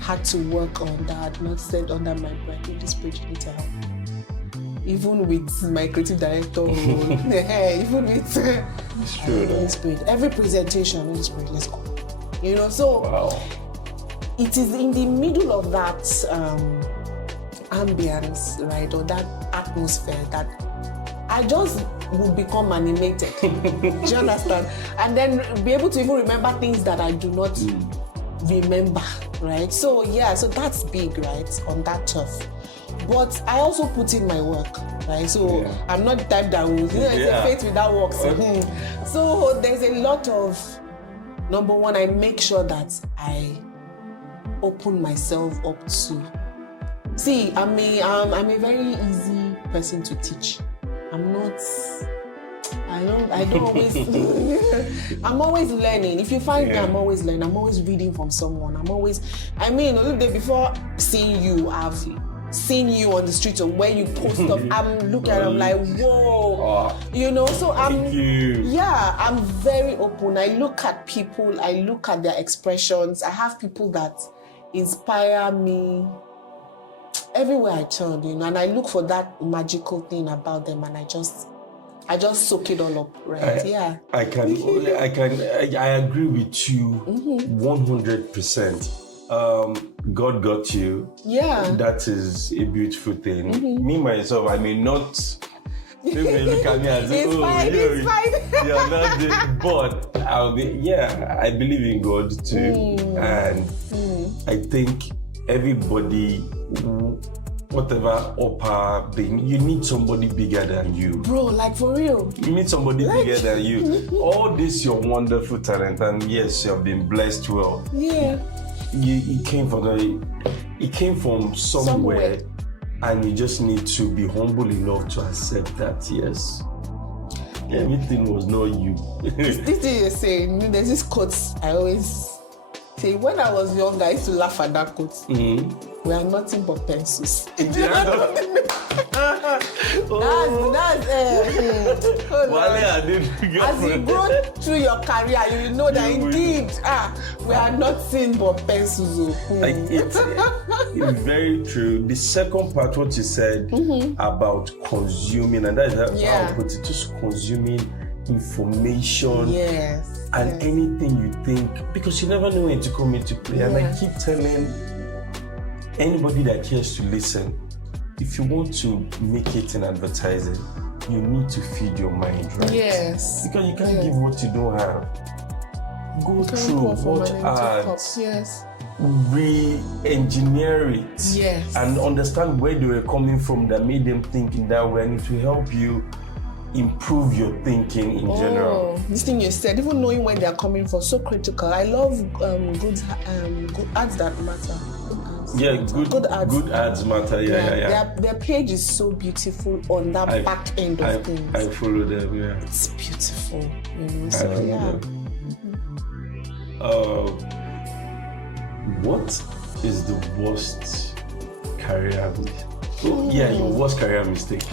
had to work on that had not said under my breath, Holy Spirit, you need to help. Even with my creative director role, even with Holy Spirit, every presentation, Holy Spirit, let's go. Wow. It is in the middle of that ambience, right, or that atmosphere that I just would become animated. Do you understand? And then be able to even remember things that I do not remember, right? So that's big, right, on that turf. But I also put in my work, right? So I'm not the type that will, it's a faith without works. So there's a lot of, number one, I make sure that I open myself up to. See, I'm a very easy person to teach. I'm not I don't always. I'm always learning. If you find me, I'm always learning. I'm always reading from someone. A little day before seeing you, I've seen you on the street or where you post stuff. I'm looking at it, I'm like, whoa. So I'm very open. I look at people, I look at their expressions. I have people that inspire me everywhere I turn, and I look for that magical thing about them, and I just soak it all up, right? I agree with you 100%. God got you. Yeah. That is a beautiful thing. Me, myself, I may not... People may look at me as it's fine. You're not but I believe in God too. And I think everybody, whatever upper thing, you need somebody bigger than you. Bro, like for real. You need somebody bigger than you. All this, your wonderful talent, and yes, you have been blessed well. Yeah. It came from somewhere. And you just need to be humble enough to accept that, yes, everything was not you. This thing you're saying, there's this quote I always say. When I was young, I used to laugh at that quote. We are nothing but pencils. As you grow through your career, you know that indeed, we are nothing but pencils. It's very true. The second part, what you said about consuming, and that is how I put it, just consuming information. Yes. And anything you think, because you never know when to come into play. And I keep telling anybody that cares to listen, if you want to make it in advertising, you need to feed your mind, right? Yes. Because you can't give what you don't have. Go through, watch ads, re-engineer it, and understand where they were coming from that made them think in that way, and it will help you improve your thinking in general. This thing you said, even knowing where they are coming from, so critical. I love good ads that matter. Good ads matter. Their page is so beautiful on that back end of things. I follow them. It's beautiful. What is the worst career your worst career mistake?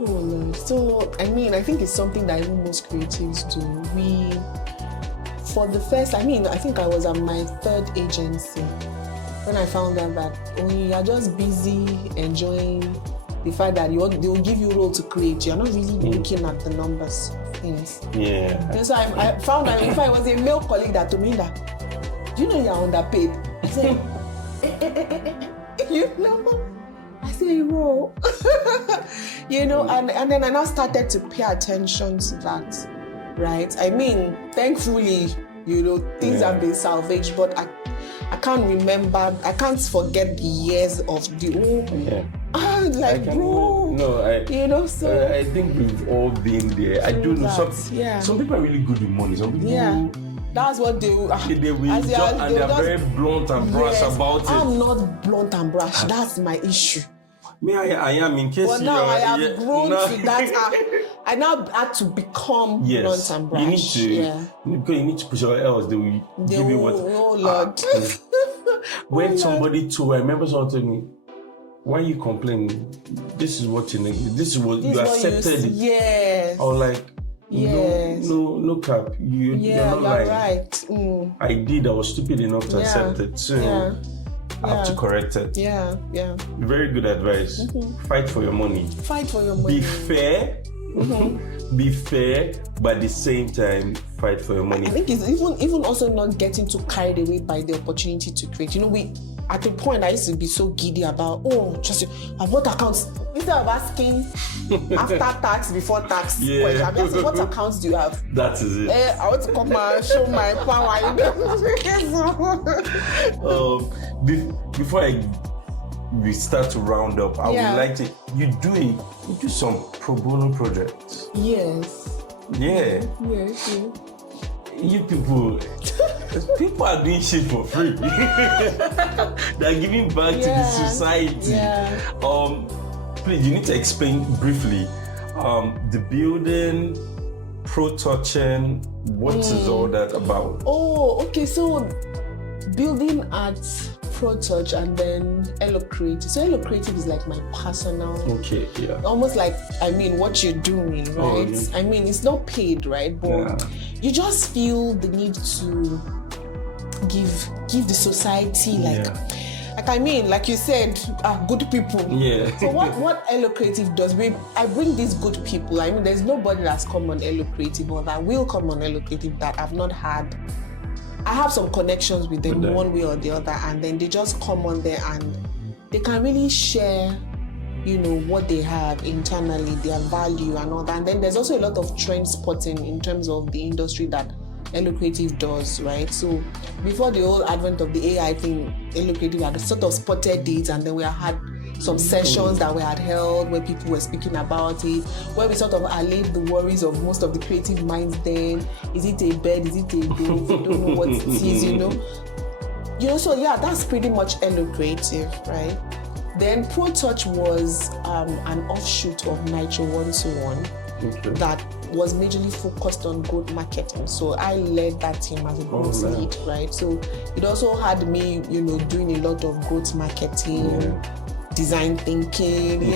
Oh Lord. So I think it's something that even most creatives do. I think I was at my third agency when I found out that you are just busy enjoying the fact that they will give you a role to create. You're not really looking at the numbers of things. Yeah. And so I found out, if I was a male colleague that told me that, do you know you're underpaid? I said, I say, whoa. And then I now started to pay attention to that, right? Thankfully, things have been salvaged, but I can't forget the years of the I think we've all been there. I do know some people are really good with money. Some people that's what they will. They are very blunt and brash about it. I'm not blunt and brash. That's my issue. Me, I am, in case but now I have grown to that. I now had to become blunt and brash. Because you need to push out, else they will give you what. Oh Lord. When somebody told, I remember someone told me, why are you complaining? This is what you need. This is what you accepted it. Yes. I was like, no cap. You're not lying. Right. I was stupid enough to accept it. So I have to correct it. Yeah. Very good advice. Fight for your money. Be fair. Be fair, but at the same time, fight for your money. I think it's even also not getting too carried away by the opportunity to create. At a point, I used to be so giddy about, just what accounts, instead of asking after tax, before tax question, I'm asking, what accounts do you have? That is it. I want to come and show my power. Before we start to round up, I would like to, you do some pro bono projects. Yes. Yeah. You people are doing shit for free. They're giving back to the society. Please, you need to explain briefly the building, Pro Touching, what is all that about? Oh, okay. So building at Pro Touch and then Hello Creative. So Hello Creative is like my personal. Okay, yeah. Almost like, I mean, what you're doing, right? Oh, yeah. I mean, it's not paid, right? But you just feel the need to give the society like I mean, like you said, good people. Yeah. So what Hello Creative does, I bring these good people. I mean, there's nobody that's come on Hello Creative or that will come on Hello Creative that I've not had. I have some connections with them one way or the other, and then they just come on there and they can really share, what they have internally, their value and all that. And then there's also a lot of trend spotting in terms of the industry that Hello Creative does, right? So before the whole advent of the AI thing, Hello Creative had sort of spotted it, and then we had some sessions that we had held where people were speaking about it, where we sort of allayed the worries of most of the creative minds then. Is it a bed? Is it a dove? We don't know what it is, so yeah, that's pretty much Hello Creative, right? Then Pro Touch was an offshoot of Nitro 121 that was majorly focused on growth marketing. So I led that team as a growth lead, right? So it also had me, doing a lot of growth marketing, design thinking,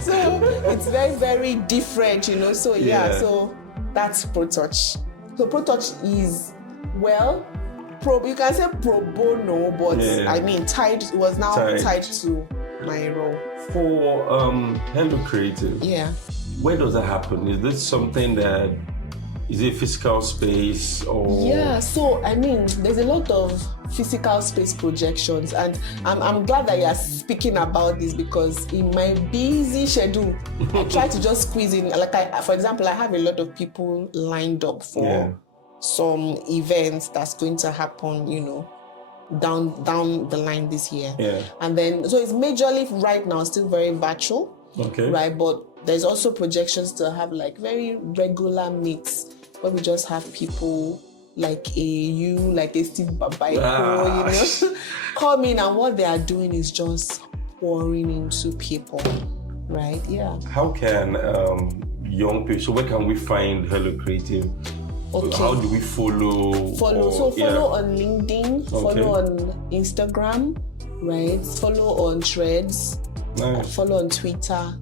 So it's very, very different, So so that's Pro Touch. So Pro Touch is, you can say pro bono, but I mean, it was now tied to my role. For Hello Creative, where does that happen? Is this something is it physical space or? Yeah, so I mean, there's a lot of physical space projections, and I'm glad that you are speaking about this, because in my busy schedule, I try to just squeeze in. For example, I have a lot of people lined up for some events that's going to happen, down the line this year. And then, so it's majorly right now still very virtual, right? But there's also projections to have like very regular meets where we just have people like a Steve Babaiko, come in, and what they are doing is just pouring into people, right? Yeah. How can young people, so where can we find Hello Creative? Okay. How do we follow? Follow on LinkedIn, follow on Instagram, right? Follow on Threads, follow on Twitter.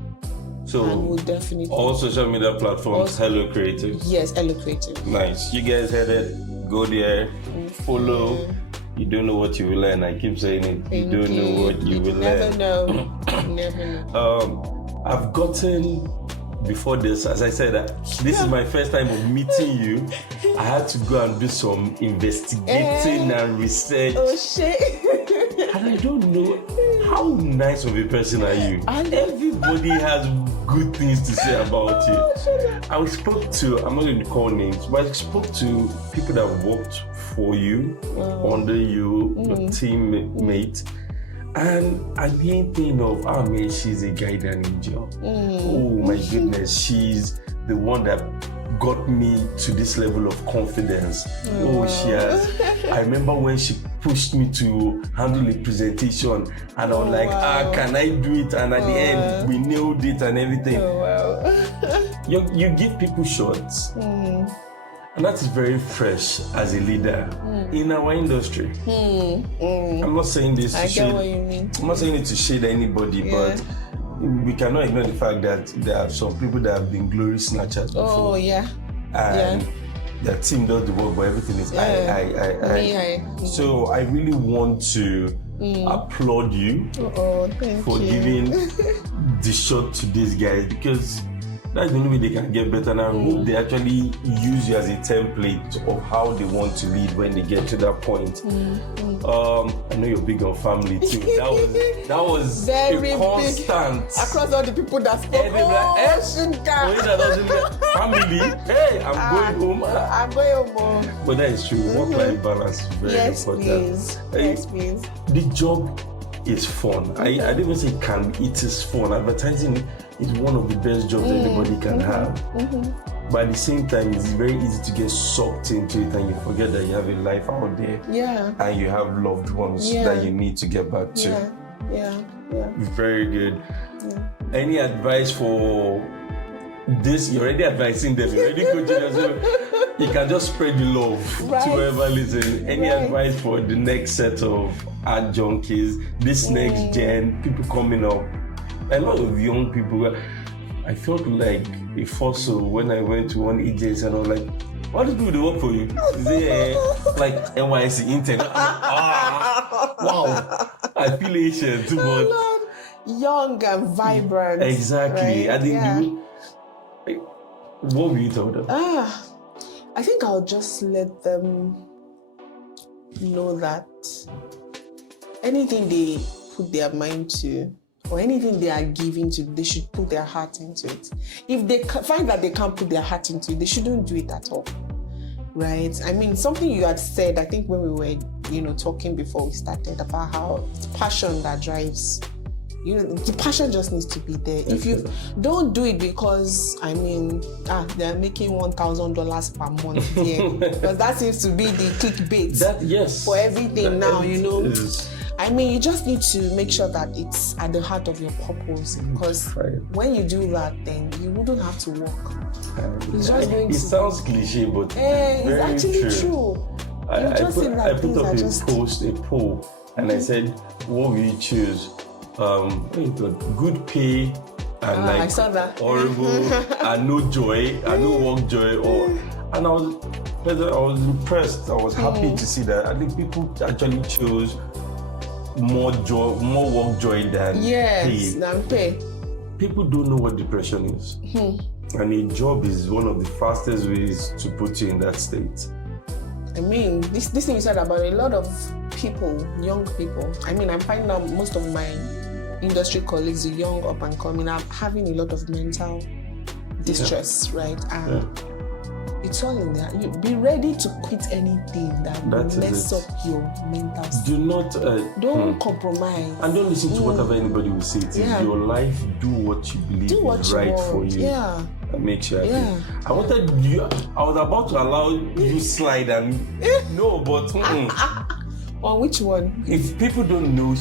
So and we'll definitely all social media platforms, Hello Creative. Yes, Hello Creative. Nice. You guys heard it. Go there, follow. You don't know what you will learn. I keep saying it. You don't know what you will learn. Never know. I've gotten, before this, as I said, this is my first time of meeting you. I had to go and do some investigating and research. Oh shit. And I don't know, how nice of a person are you? And everybody has good things to say about you. I spoke to, I'm not going to call names, but I spoke to people that worked for you, under you, your teammate. And I'm thinking of, man, she's a guardian angel. Oh my goodness, she's the one that got me to this level of confidence. She has. I remember when she pushed me to handle a presentation, and I was like, can I do it? And at the end, we nailed it and everything. You give people shots. And that is very fresh as a leader in our industry. I'm not saying this to shade. What you mean. I'm not saying it to shade anybody, but we cannot ignore the fact that there are some people that have been glory snatchers before. And their team does the work, but everything is I. So I really want to applaud you for giving the shot to these guys, because that's the only way they can get better. And I hope they actually use you as a template of how they want to lead when they get to that point. I know you're big on family too. That was very a constant big. Across all the people that spoke. Family. Hey, I'm going home. I'm going home. But that is true. Work-life balance is very important. Yes, please. The job is fun. I didn't even say it is fun. Advertising is one of the best jobs anybody can have. But at the same time, it's very easy to get sucked into it, and you forget that you have a life out there. And you have loved ones that you need to get back to. Very good. Any advice for this, you're already advising them, you're already coaching them. So you can just spread the love to whoever listens. Any advice for the next set of art junkies, this next gen, people coming up? A lot of young people. I felt like a fossil when I went to one agency and I was like, what do they work for you? They like NYC intern. Wow. Affiliation too much. Young and vibrant. Exactly. Right? I think what will you tell them? I think I'll just let them know that anything they put their mind to or anything they are giving to, they should put their heart into it. If they find that they can't put their heart into it, they shouldn't do it at all. Right? I mean, something you had said, I think when we were, talking before we started about how it's passion that drives. The passion just needs to be there. If you don't do it because, they're making $1,000 per month here, because that seems to be the clickbait for everything now, you just need to make sure that it's at the heart of your purpose, because when you do that, then you wouldn't have to work. It's just going it sounds cliche, but it's actually true. I put up a poll, and I said, what will you choose? Good pay and I saw that. horrible and no joy and no work joy, and I was impressed. I was happy to see that. I think people actually chose more work joy than pay. People don't know what depression is, and a job is one of the fastest ways to put you in that state. This thing you said about a lot of people, young people. I'm finding out most of my industry colleagues, the young up and coming, are having a lot of mental distress, right? And it's all in there. You be ready to quit anything that will mess up your mental state. Do not don't compromise, and don't listen to whatever anybody will say. It's your life. Do what you believe is right for you. And make sure. I was about to allow you slide and no, but on which one? If people don't know,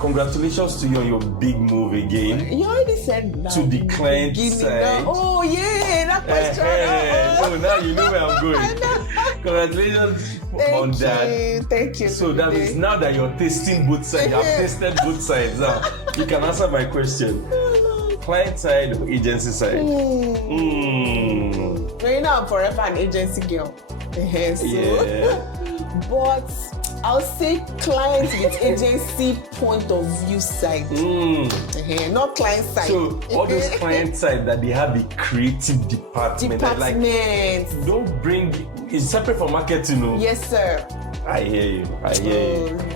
congratulations to you on your big move again. You already said that. To the client side. Oh yeah, that question. Now you know where I'm going. Congratulations on that. Thank you. So that means now that you're tasting both sides, you have tasted both sides. Now you can answer my question. Client side or agency side? I'm forever an agency girl. But I'll say client with agency point of view side. Not client side. So all those client side that they have a creative department. Don't bring it's separate from marketing. Yes, sir. I hear you.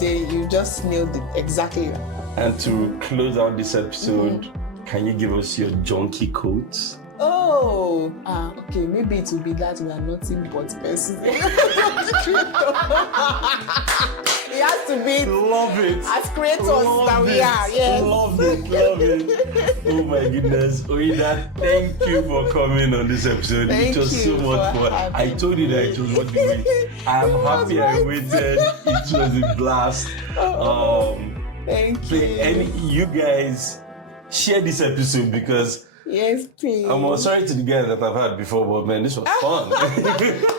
You just nailed it exactly. And to close out this episode, can you give us your junkie quotes? Okay, maybe it will be that we are nothing but persons. It has to be. Love it. As creators that we are, yes. Love it. Oh my goodness. Oyinda, thank you for coming on this episode. It was so much fun. I told you that it was worth the wait. I am happy I waited. It was a blast. Thank you. And you guys share this episode because yes, please. I'm sorry to the guys that I've had before, but man, this was fun. And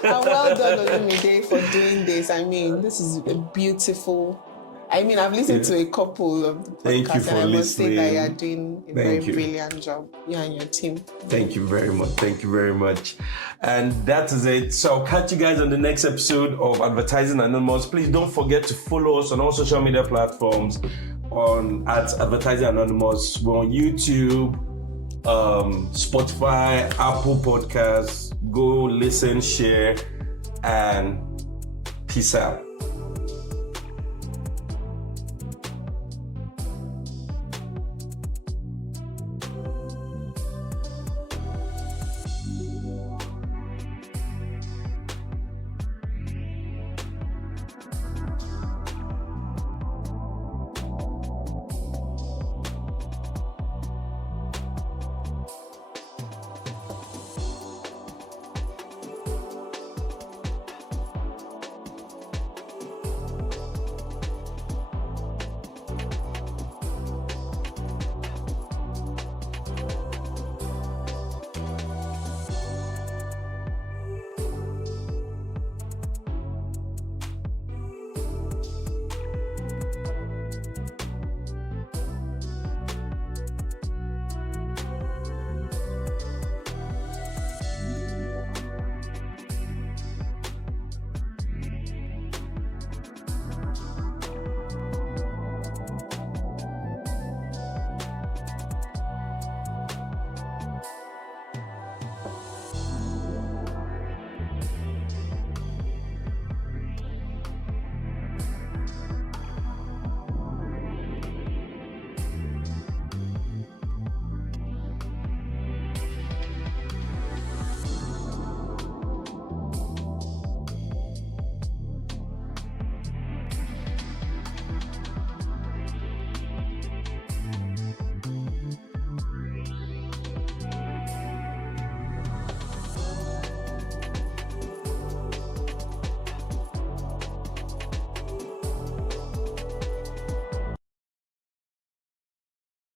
well done, Olumide, for doing this. This is a beautiful. I've listened to a couple of podcasts. Thank you for and I must say that you are listening. doing a very brilliant job. You and your team. Thank you very much. Thank you very much. And that is it. So I'll catch you guys on the next episode of Advertising Anonymous. Please don't forget to follow us on all social media platforms at Advertising Anonymous. We're on YouTube, Spotify, Apple Podcasts. Go listen, share, and peace out.